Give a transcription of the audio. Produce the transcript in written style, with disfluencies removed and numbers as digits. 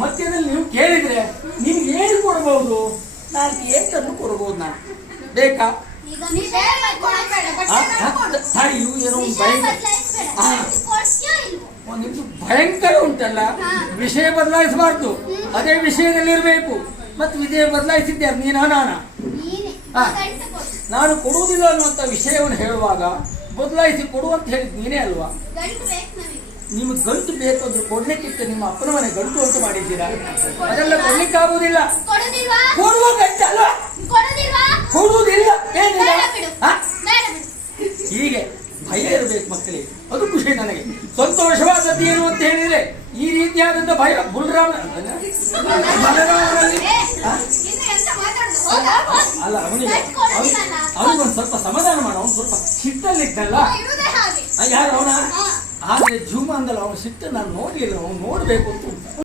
ಮಧ್ಯದಲ್ಲಿ ನೀವು ಕೇಳಿದ್ರೆ ನಿಮ್ಗೆ ಏನು ಕೊಡಬಹುದು? ನಾನು ಏಕನ್ನು ಕೊಡಬಹುದು. ನಾನು ಬೇಕಾ? ಸರಿ, ಇವು ಏನೋ ನಿಮ್ದು ಭಯಂಕರ ಉಂಟಲ್ಲ. ವಿಷಯ ಬದಲಾಯಿಸಬಾರ್ದು, ಅದೇ ವಿಷಯದಲ್ಲಿರ್ಬೇಕು. ಮತ್ತು ವಿಷಯ ಬದಲಾಯಿಸಿದ್ದೆ ನೀನು ನಾನು ಕೊಡುವುದಿಲ್ಲ ಅನ್ನುವಂಥ ವಿಷಯವನ್ನು ಹೇಳುವಾಗ ಬದಲಾಯಿಸಿ ಕೊಡುವಂತ ಹೇಳಿದ್ ನೀನೇ ಅಲ್ವಾ? ನಿಮ್ಗೆ ಗಂಟು ಬೇಕಾದ್ರೂ ಕೊಡ್ಲಿಕ್ಕಿತ್ತು. ನಿಮ್ಮ ಅಪ್ಪನ ಮನೆ ಗಂಟು ಅಂತ ಮಾಡಿದ್ದೀರಾ? ಅದೆಲ್ಲ ಕೊಡ್ಲಿಕ್ಕಾಗುವುದಿಲ್ಲ. ಕೊಡುವ ಗಂಟು ಅಲ್ವಾ? ಕೊಡುವುದಿಲ್ಲ. ಏನಿಲ್ಲ ಹೀಗೆ ಭಯ ಇರಬೇಕು ಮಕ್ಕಳಿಗೆ. ಅದು ಖುಷಿ ನನಗೆ. ಸಂತೋಷವಾದದ್ದು ಏನು ಅಂತ ಹೇಳಿದ್ರೆ ಈ ರೀತಿಯಾದಂತ ಭಯ ಬಲರಾಮನಲ್ಲಿ ಅಲ್ಲ. ಅವನಿಗೊಂದು ಸ್ವಲ್ಪ ಸಮಾಧಾನ ಮಾಡ. ಅವನು ಸ್ವಲ್ಪ ಸಿಟ್ಟಲ್ಲಿದ್ದಲ್ಲ. ಯಾರು ಅವನ? ಆದ್ರೆ ಜೂಮ ಅಂದಲ್ಲ, ಅವನ ಸಿಟ್ಟು ನಾನು ನೋಡ್ಲಿಲ್ಲ. ಅವನು ನೋಡ್ಬೇಕು ಅಂತ